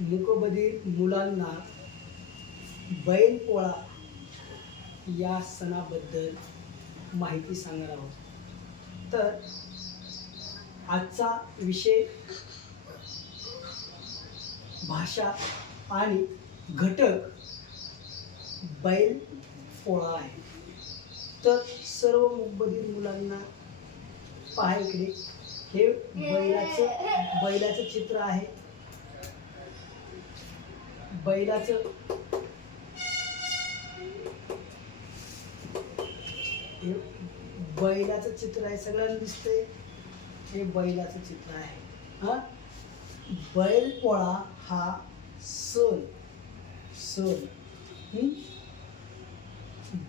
मूकबधीर मुलांना बैलपोळा या सणाबद्दल माहिती सांगणार आहोत. तर आजचा विषय भाषा आणि घटक बैल पोळा आहे. तर सर्व मुकबधीर मुलांना पहा इकडे. हे बैलाचं बैलाचं चित्र आहे. बैलाचं. हे बैलाचं चित्र आहे सगळ्यांना दिसतंय. हे बैलाचं चित्र आहे. हा? बैलपोळा हा सण सण.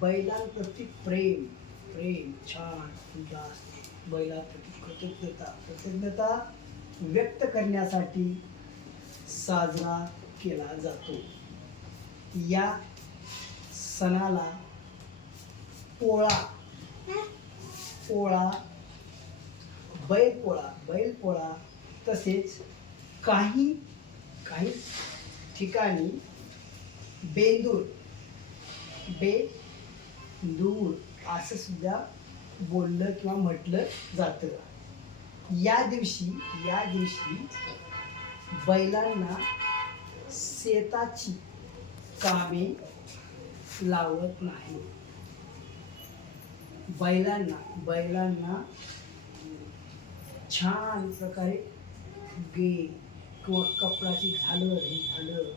बैलांप्रती प्रेम प्रेम छान उदास. बैलाप्रती कृतज्ञता कृतज्ञता व्यक्त करण्यासाठी साजरा केला जातो. या सणाला पोळा पोळा बैलपोळा बैलपोळा तसेच काही काही ठिकाणी बेंदूर बे दूर असं सुद्धा बोललं किंवा म्हटलं जातं. या दिवशी या दिवशी बैलांना शेताची कामे लावत नाही. बैलांना बैलांना छान प्रकारे गे किंवा कपडाची झालं हे झालं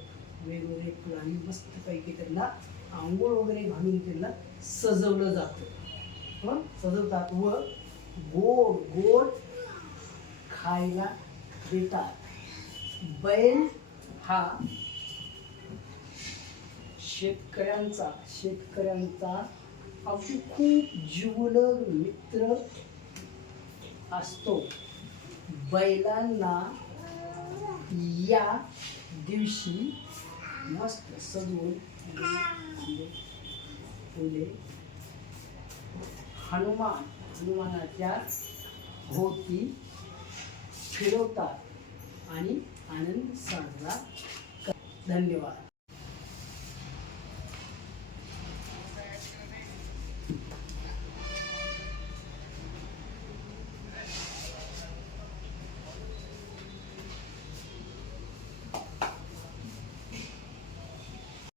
वेगवेगळे फुलांनी मस्तपैकी त्यांना आंघोळ वगैरे घालून त्यांना सजवलं जातं. सजवतात व गोड गोड खायला देतात. बैल हा शेतकऱ्यांचा शेतकऱ्यांचा अगदी खूप जीवलग मित्र असतो. बैलांना या दिवशी मस्त सजवून फुले फुले हनुमान हनुमानाच्या भोवती फिरवतात आणि आनंद साजरा कर धन्यवाद.